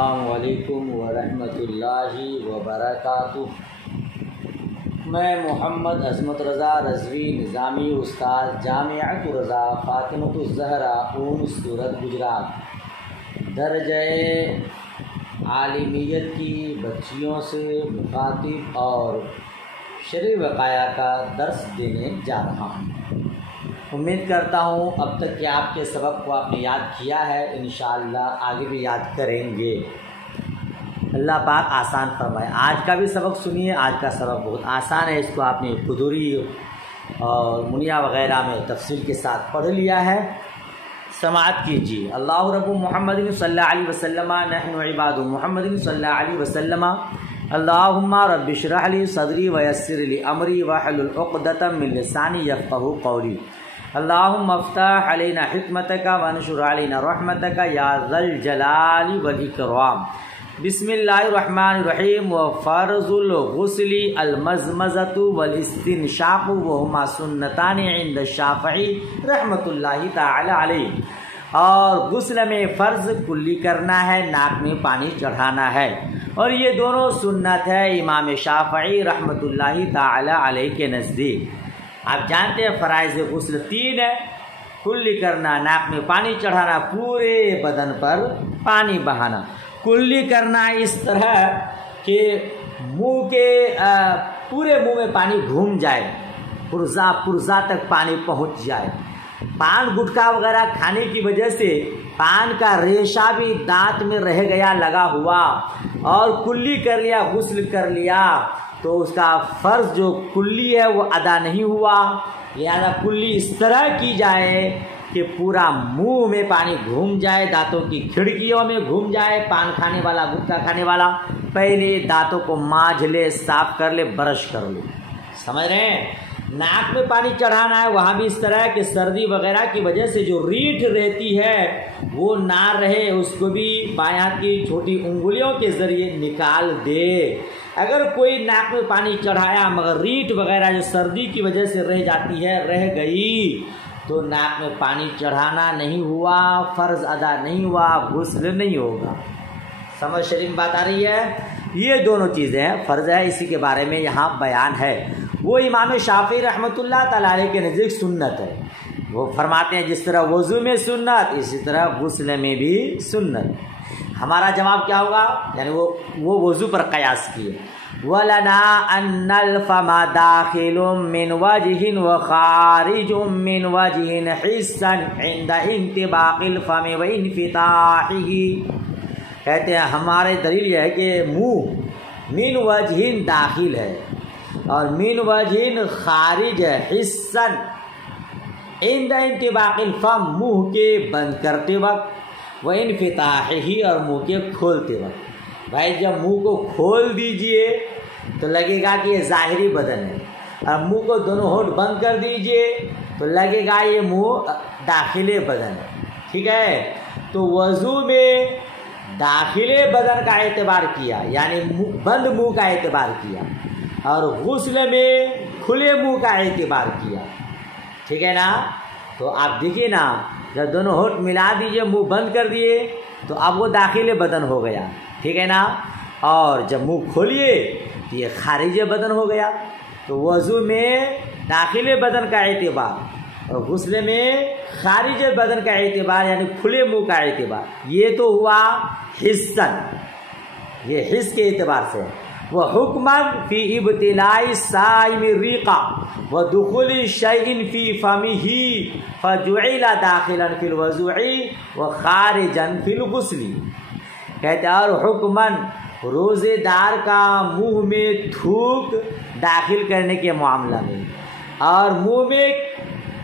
السلام علیکم ورحمۃ اللہ وبرکاتہ۔ میں محمد عظمت رضا رضوی نظامی استاد جامعۃ رضا فاطمۃ الزہرا اون صورت گجرات درجہ عالمیت کی بچیوں سے مخاطب اور شرعی وقایہ کا درس دینے جا رہا ہوں۔ امید کرتا ہوں اب تک کہ آپ کے سبق کو آپ نے یاد کیا ہے، انشاءاللہ آگے بھی یاد کریں گے۔ اللہ پاک آسان فرمائے۔ آج کا بھی سبق سنیے، آج کا سبق بہت آسان ہے، اس کو آپ نے قدوری اور منیا وغیرہ میں تفصیل کے ساتھ پڑھ لیا ہے۔ سماعت کیجیے۔ اللہ رب محمد صلی اللہ علیہ وسلم نحن عباد محمد صلی اللہ علیہ وسلم اللہم رب اشرح لی صدری ویسر لی امری واحلل عقدۃ من لسانی یفقہوا قولی اللہم افتح علینا حکمتک وانشر علینا رحمتک یا ذا الجلال والاکرام۔ بسم اللہ الرحمن الرحیم۔ وفرض الغسل المزمزۃ والاستنشاق وہما سنتان عند الشافعی رحمۃ اللہ تعالی علیہ۔ اور غسل میں فرض کلی کرنا ہے، ناک میں پانی چڑھانا ہے، اور یہ دونوں سنت ہے امام شافعی رحمۃ اللہ تعالی علیہ کے نزدیک۔ آپ جانتے ہیں فرائض غسل 3 ہے، کلی کرنا، ناک میں پانی چڑھانا، پورے بدن پر پانی بہانا۔ کلی کرنا اس طرح کہ منہ کے پورے منہ میں پانی گھوم جائے، پرزا تک پانی پہنچ جائے۔ پان گٹکا وغیرہ کھانے کی وجہ سے پان کا ریشہ بھی دانت میں رہ گیا لگا ہوا، اور کلی کر لیا، غسل کر لیا، تو اس کا فرض جو کلی ہے وہ ادا نہیں ہوا۔ لہذا کلی اس طرح کی جائے کہ پورا منہ میں پانی گھوم جائے، دانتوں کی کھڑکیوں میں گھوم جائے۔ پان کھانے والا، گٹکا کھانے والا پہلے دانتوں کو مانجھ لے، صاف کر لے، برش کر لے۔ سمجھ رہے ہیں؟ ناک میں پانی چڑھانا ہے، وہاں بھی اس طرح کہ سردی وغیرہ کی وجہ سے جو ریٹھ رہتی ہے وہ نہ رہے، اس کو بھی بائیں ہاتھ کی چھوٹی انگلیوں کے ذریعے نکال دے۔ اگر کوئی ناک میں پانی چڑھایا مگر ریٹھ وغیرہ جو سردی کی وجہ سے رہ جاتی ہے رہ گئی، تو ناک میں پانی چڑھانا نہیں ہوا، فرض ادا نہیں ہوا، غسل نہیں ہوگا۔ سمجھ شریف بات آ رہی ہے؟ یہ دونوں چیزیں ہیں، فرض ہے، اسی کے بارے میں یہاں بیان ہے۔ وہ امام شافعی رحمۃ اللہ تعالیٰ علیہ کے نزدیک سنت ہے۔ وہ فرماتے ہیں جس طرح وضو میں سنت، اسی طرح غسل میں بھی سنت۔ ہمارا جواب کیا ہوگا؟ یعنی وہ وضو پر قیاس کیے۔ وَلَنَا أَنَّ الْفَمَ دَاخِلٌ مِّنْ وَجْهٍ وَخَارِجٌ مِّنْ وَجْهٍ حِسًّا عِنْدَ انطباق الْفَمِ وَانْفِطَاحِهِ۔ کہتے ہیں ہمارے دلیل یہ ہے کہ منہ من وجہ داخل ہے اور من وجہ خارج ہے، حسن عند انطباق الفم، منہ کے بند کرتے وقت، و انفتاحہ، اور منہ کے کھولتے وقت۔ بھائی جب منہ کو کھول دیجئے تو لگے گا کہ یہ ظاہری بدن ہے، اور منہ کو دونوں ہونٹ بند کر دیجئے تو لگے گا یہ منہ داخل بدن ہے۔ ٹھیک ہے؟ تو وضو میں داخل بدن کا اعتبار کیا، یعنی بند منہ کا اعتبار کیا، اور غسل میں کھلے منہ کا اعتبار کیا۔ ٹھیک ہے نا؟ تو آپ دیکھیے نا، جب دونوں ہونٹ ملا دیجئے، منہ بند کر دیے، تو اب وہ داخل بدن ہو گیا۔ ٹھیک ہے نا؟ اور جب منہ کھولیے تو یہ خارج بدن ہو گیا۔ تو وضو میں داخل بدن کا اعتبار اور غسل میں خارج بدن کا اعتبار، یعنی کھلے منہ کا اعتبار، یہ تو ہوا حسن، یہ حس کے اعتبار سے۔ وہ حکمن فی ابتلاء الصائم ریقا و دخول شیء فی فمہ فجعل داخلا فی الوضوء و خارجا فی الغسل۔ کہتے ہیں اور حکمن روزے دار کا منہ میں تھوک داخل کرنے کے معاملہ میں، اور منہ میں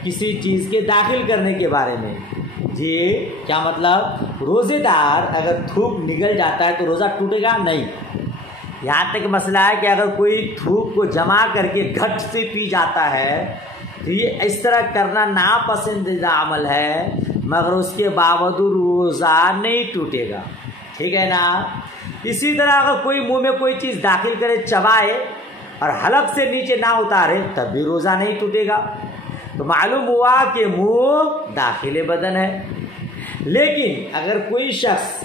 کسی چیز کے داخل کرنے کے بارے میں۔ جی کیا مطلب؟ روزے دار اگر تھوک نکل جاتا ہے تو روزہ ٹوٹے گا نہیں۔ یہاں تک مسئلہ ہے کہ اگر کوئی تھوک کو جمع کر کے گھٹ سے پی جاتا ہے تو یہ اس طرح کرنا ناپسندیدہ عمل ہے، مگر اس کے باوجود روزہ نہیں ٹوٹے گا۔ ٹھیک ہے نا؟ اسی طرح اگر کوئی منہ میں کوئی چیز داخل کرے، چبائے اور حلق سے نیچے نہ اتارے، تب بھی روزہ نہیں ٹوٹے گا۔ تو معلوم ہوا کہ منہ داخل بدن ہے۔ لیکن اگر کوئی شخص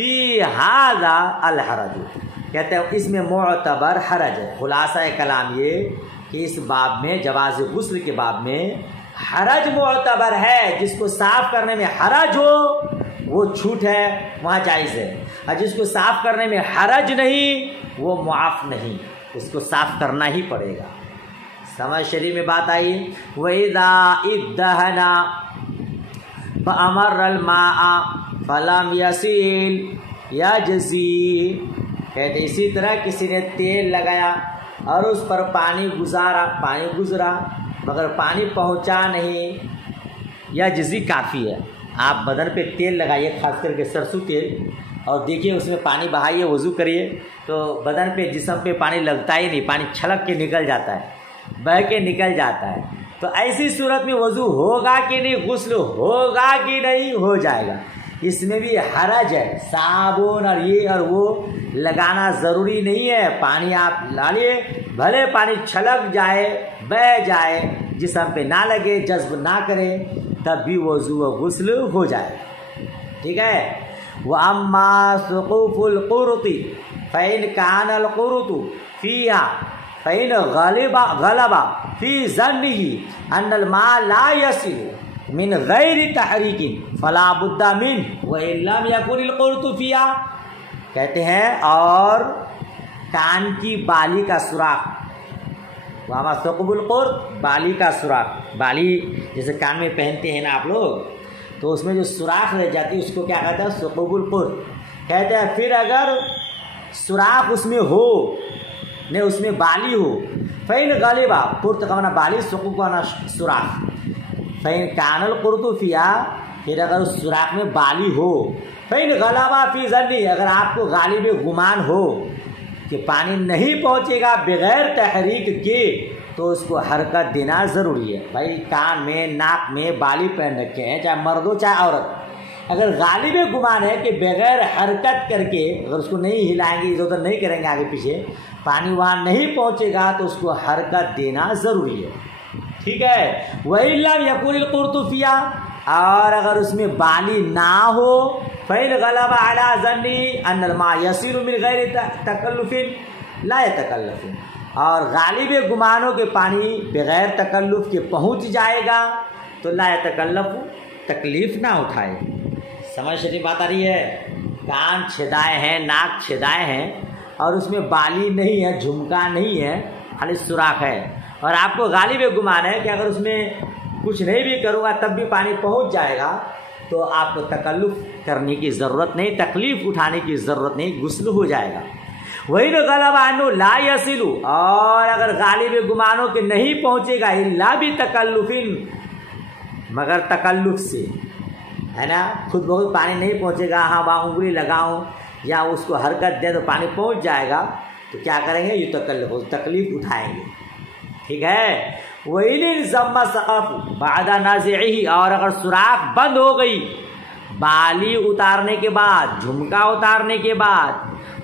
فی ھذا الحرج، کہتے ہیں اس میں معتبر حرج ہے۔ خلاصہ کلام یہ کہ اس باب میں، جواز غسل کے باب میں حرج معتبر ہے۔ جس کو صاف کرنے میں حرج ہو وہ چھوٹ ہے، وہاں جائز ہے، اور جس کو صاف کرنے میں حرج نہیں وہ معاف نہیں، اس کو صاف کرنا ہی پڑے گا۔ سمجھ شریف میں بات آئی۔ وَإِذَا اِدَّهَنَا فَأَمَرَّ الْمَاءَ فَلَمْ يَسِيلْ يَجْزِي، کہتے اسی طرح کسی نے تیل لگایا اور اس پر پانی گزرا مگر پانی پہنچا نہیں، یجزی کافی ہے۔ آپ بدن پہ تیل لگائیے، خاص کر کے سرسوں تیل، اور دیکھیے اس میں پانی بہائیے، وضو کریے تو بدن پہ، جسم پہ پانی لگتا ہی نہیں، پانی چھلک کے نکل جاتا ہے، بہہ کے نکل جاتا ہے۔ تو ایسی صورت میں وضو ہوگا کہ نہیں، غسل ہوگا کہ نہیں، ہو جائے گا۔ اس میں بھی حرج ہے، صابن اور یہ اور وہ لگانا ضروری نہیں ہے۔ پانی آپ ڈالیے، بھلے پانی چھلک جائے، بہہ جائے، جسم پہ نہ لگے، جذب نہ کرے، تب بھی وضو و غسل ہو جائے، ٹھیک ہے۔ وَأَمَّا ثُقُوفُ الْقُرُطِ فَإِنْ كَانَ الْقُرُطُ فِيهَا فَإِنْ غَلَبَ فِي ظَنِّهِ أَنَّ الْمَاءَ لَا يَصِلُ مِنْ غَيْرِ تَحْرِيكٍ فَلَا بُدَّ مِنْهُ وَإِنْ لَمْ يَكُنِ الْقُرُطُ فِيهَا، کہتے ہیں اور کان کی بالی کا سوراخ، وَأَمَّا ثُقُوفُ الْقُرُطِ، بالی کا سوراخ، بالی جیسے کان میں پہنتے ہیں نا آپ لوگ، تو اس میں جو سوراخ رہ جاتی ہے اس کو کیا کہتے ہیں، ثقوب القرط کہتے ہیں۔ پھر اگر سوراخ اس میں ہو، نہیں اس میں بالی ہو، فین غالبا، قرط کا معنی بالی، ثقوب کا معنی سوراخ، فین کان القرط فیا، پھر اگر اس سوراخ میں بالی ہو، فین غلبا فی ظنی، اگر آپ کو غالب گمان ہو کہ پانی نہیں پہنچے گا بغیر تحریک کے، تو اس کو حرکت دینا ضروری ہے۔ بھائی کان میں، ناک میں بالی پہن رکھے ہیں، چاہے مرد ہو چاہے عورت، اگر غالب گمان ہے کہ بغیر حرکت کر کے، اگر اس کو نہیں ہلائیں گے، ادھر ادھر نہیں کریں گے آگے پیچھے، پانی وہاں نہیں پہنچے گا تو اس کو حرکت دینا ضروری ہے، ٹھیک ہے۔ وَإِلَّا يَكُنِ الْقُرْطُ فِيهَا، اور اگر اس میں بالی نہ ہو، فَإِنْ غَلَبَ عَلَى ظَنِّهِ أَنَّ الْمَاءَ يَسِيلُ مِنْ غَيْرِ تَكَلُّفٍ لَا يَتَكَلَّفُ، اور غالب گمانوں کے پانی بغیر تکلف کے پہنچ جائے گا تو لا یتکلف، تکلیف نہ اٹھائے۔ سمجھ شریف بات آ رہی ہے۔ کان چھدائے ہیں، ناک چھدائے ہیں، اور اس میں بالی نہیں ہے، جھمکا نہیں ہے، خالی سوراخ ہے، اور آپ کو غالب گمان ہے کہ اگر اس میں کچھ نہیں بھی کروں گا تب بھی پانی پہنچ جائے گا، تو آپ کو تکلف کرنے کی ضرورت نہیں، تکلیف اٹھانے کی ضرورت نہیں، غسل ہو جائے گا۔ وَإِنْ غَلَبَ عَنْهُ لَا يَصِلُ، اور اگر غالب گمانوں کے نہیں پہنچے گا، إِلَّا بِتَكَلُّفٍ، مگر تکلف سے، ہے نا، خود بخود پانی نہیں پہنچے گا، ہاں وہاں انگلی لگاؤں یا اس کو حرکت دیں تو پانی پہنچ جائے گا، تو کیا کریں گے، یہ تکلیف اٹھائیں گے، ٹھیک ہے۔ وَإِنِ الْزَمَّ سَقَفُ بَعْدَ نَازِعِهِ، اور اگر سوراخ بند ہو گئی بالی اتارنے کے بعد، جھمکا اتارنے کے بعد،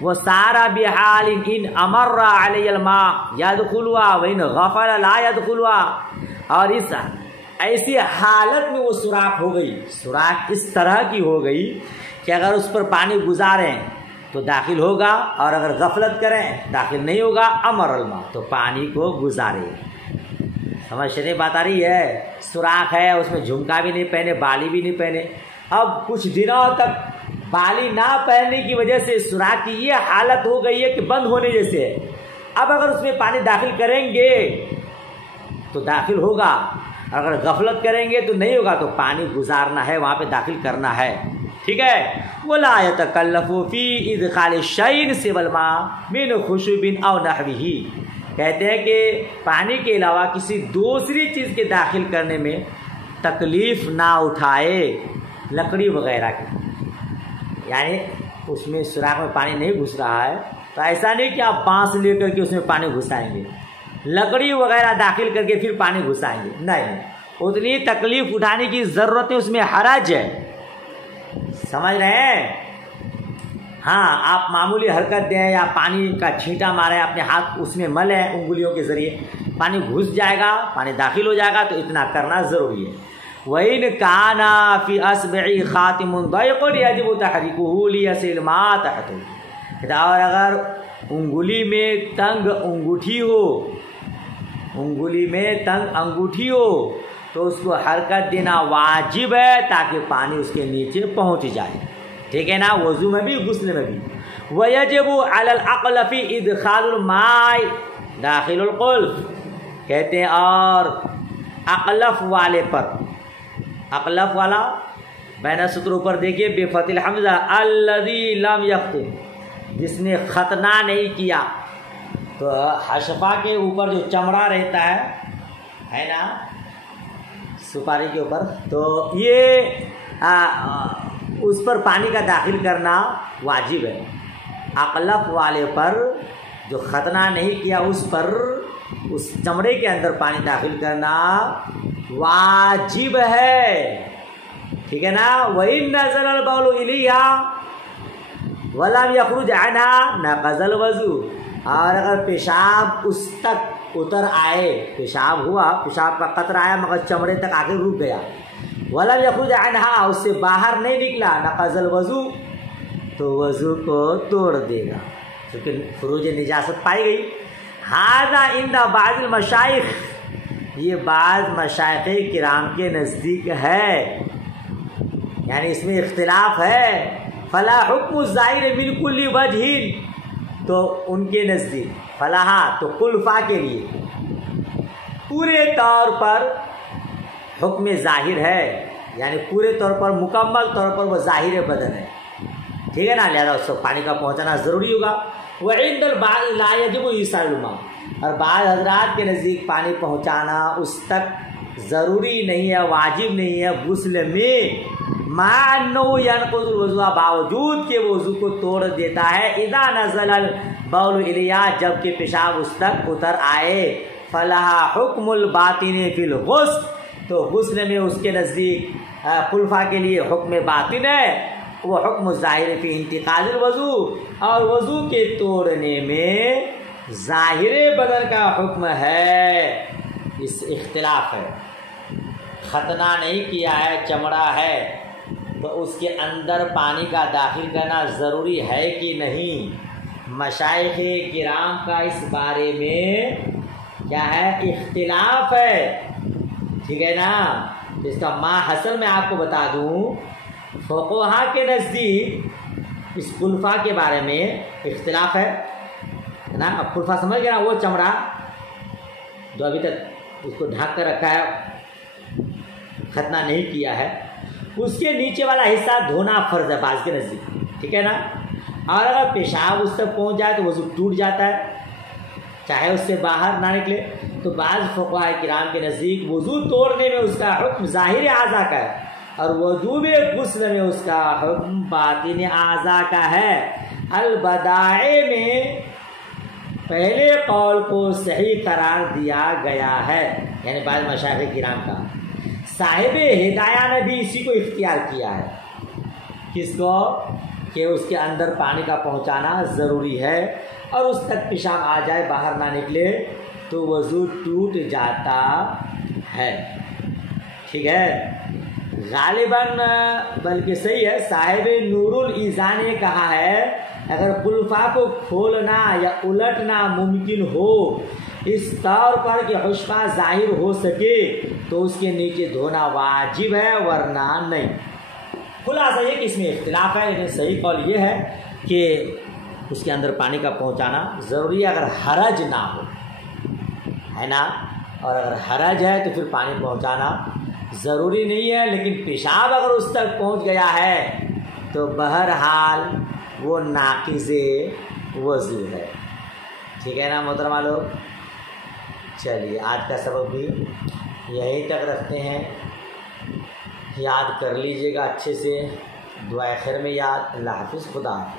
وہ سارا بحال ان امر علی الماء یدخلوا وان غفل لا یدخلوا، اور اس ایسی حالت میں وہ سوراخ ہو گئی، سوراخ اس طرح کی ہو گئی کہ اگر اس پر پانی گزاریں تو داخل ہوگا، اور اگر غفلت کریں داخل نہیں ہوگا، امر الماء، تو پانی کو گزارے۔ سمجھ شریف بات آ رہی ہے۔ سوراخ ہے، اس میں جھمکا بھی نہیں پہنے، بالی بھی نہیں پہنے، اب کچھ دنوں تک بالی نہ پہننے کی وجہ سے سوراخ کی یہ حالت ہو گئی ہے کہ بند ہونے جیسے ہے، اب اگر اس میں پانی داخل کریں گے تو داخل ہوگا، اگر غفلت کریں گے تو نہیں ہوگا، تو پانی گزارنا ہے، وہاں پہ داخل کرنا ہے، ٹھیک ہے۔ وَلَا يَتَكَلَّفُ فِي إِدْخَالِ شَيْءٍ سِوَى الْمَاءِ مِنْ خُشُبٍ أَوْ نَحْوِهِ، کہتے ہیں کہ پانی کے علاوہ کسی دوسری چیز کے داخل کرنے میں تکلیف نہ اٹھائے، لکڑی وغیرہ کی، یعنی اس میں سوراخ میں پانی نہیں گھس رہا ہے تو ایسا نہیں کہ آپ بانس لے کر کے اس میں پانی گھسائیں گے، لکڑی وغیرہ داخل کر کے پھر پانی گھسائیں گے، نہیں، اتنی تکلیف اٹھانے کی ضرورت ہے، اس میں حرج ہے، سمجھ رہے ہیں۔ ہاں آپ معمولی حرکت دیں یا پانی کا چھینٹا ماریں، اپنے ہاتھ اس میں ملیں انگلیوں کے ذریعے، پانی گھس جائے گا، پانی داخل ہو جائے گا، تو اتنا کرنا ضروری ہے۔ وَإِنْ كَانَ فِي أَصْبِعِهِ خَاتِمٌ ضَيْقٌ يَجِبُ تَحْرِيكُهُ لِيَصِلَ مَا تَحْتَهُ. اور اگر انگلی میں تنگ انگوٹھی ہو، انگلی میں تنگ انگوٹھی ہو تو اس کو حرکت دینا واجب ہے تاکہ پانی اس کے نیچے پہنچ جائے. ٹھیک ہے نا، وضو میں بھی غسل میں بھی. وَيَجِبُ عَلَى الْأَقْلَفِ إِدْخَالُ الْمَاءِ داخل القلف. کہتے ہیں اور اقلف والے پر، اقلف والا بین سطر اوپر دیکھیے بے فتح الحمزہ، الذی لم یختم، جس نے ختنہ نہیں کیا. تو حشفہ کے اوپر جو چمڑا رہتا ہے نا سپاری کے اوپر، تو یہ اس پر پانی کا داخل کرنا واجب ہے. اقلف والے پر جو ختنہ نہیں کیا اس پر اس چمڑے کے اندر پانی داخل کرنا واجب ہے. ٹھیک ہے نا. وَإِنْ نَزَلَ الْبَوْلُ إِلَيْهَا وَلَمْ يَخْرُجْ عَنْهَا نَقَضَ الْوُضُوء. اور اگر پیشاب اس تک اتر آئے، پیشاب ہوا، پیشاب کا قطرہ آیا مگر چمڑے تک آ کے رک گیا، وَلَمْ يَخْرُجْ عَنْهَا، اس سے باہر نہیں نکلا، نَقَضَ الْوُضُوء، تو وضو کو توڑ دے گا کیونکہ خروج نجاست پائی گئی. ھذا عند بعض المشائخ، یہ بعض مشائخ کرام کے نزدیک ہے، یعنی اس میں اختلاف ہے. فلا حکم الظاہر من کل وجہ، تو ان کے نزدیک فلاح تو خلفاء کے لیے پورے طور پر حکم ظاہر ہے، یعنی پورے طور پر مکمل طور پر وہ ظاہر بدن ہے. ٹھیک ہے نا، لہذا اس کو پانی کا پہنچانا ضروری ہوگا. وعند البعض لا يجب ایصال الماء، اور بعض حضرات کے نزدیک پانی پہنچانا اس تک ضروری نہیں ہے، واجب نہیں ہے غسل میں، مع انہ ينقض الوضوء، باوجود کہ وضو کو توڑ دیتا ہے. اذا نزل البول الیہ، جب کہ پیشاب اس تک اتر آئے. فلہا حکم الباطن فی الغسل، تو غسل میں اس کے نزدیک خلفاء کے لیے حکم باطن ہے، وہ حکم ظاہر فی انتقال الوضو، اور وضو کے توڑنے میں ظاہر بدن کا حکم ہے. اس اختلاف ہے، ختنہ نہیں کیا ہے، چمڑا ہے، تو اس کے اندر پانی کا داخل کرنا ضروری ہے کہ نہیں. مشائخ کرام کا اس بارے میں کیا ہے، اختلاف ہے. ٹھیک ہے نا. اس کا ما حاصل میں آپ کو بتا دوں، فقہا کے نزدیک اس خلفاء کے بارے میں اختلاف ہے نا. اب خلفاء سمجھ گیا نا، وہ چمڑا جو ابھی تک اس کو ڈھک کر رکھا ہے، ختنہ نہیں کیا ہے، اس کے نیچے والا حصہ دھونا فرض ہے بعض کے نزدیک. ٹھیک ہے نا. اور اگر پیشاب اس تک پہنچ جائے تو وضو ٹوٹ جاتا ہے، چاہے اس سے باہر نہ نکلے. تو بعض فقہاء کرام کے نزدیک وضو توڑنے میں اس کا حکم ظاہر اعضاء کا ہے، اور وضو غسل میں اس کا حکم باطن اعضاء کا ہے. البدائع میں پہلے قول کو صحیح قرار دیا گیا ہے، یعنی بعض مشائخ کرام کا. صاحب ہدایہ نے بھی اسی کو اختیار کیا ہے. کس کو؟ کہ اس کے اندر پانی کا پہنچانا ضروری ہے، اور اس تک پیشاب آ جائے باہر نہ نکلے تو وضو ٹوٹ جاتا ہے. ٹھیک ہے. غالباً بلکہ صحیح ہے، صاحب نور الایضاح نے کہا ہے اگر خلفاء کو کھولنا یا الٹنا ممکن ہو اس طور پر کہ حشفہ ظاہر ہو سکے تو اس کے نیچے دھونا واجب ہے، ورنہ نہیں. خلاصہ یہ کہ اس میں اختلاف ہے، لیکن صحیح قول یہ ہے کہ اس کے اندر پانی کا پہنچانا ضروری ہے اگر حرج نہ ہو، ہے نا. اور اگر حرج ہے تو پھر پانی پہنچانا ضروری نہیں ہے. لیکن پیشاب اگر اس تک پہنچ گیا ہے تو بہرحال وہ ناقض وضو ہے. ٹھیک ہے نا محترمہ لوگ. چلیے آج کا سبق بھی یہیں تک رکھتے ہیں. یاد کر لیجئے گا اچھے سے. دعائے خیر میں یاد. اللہ حافظ. خدا حافظ.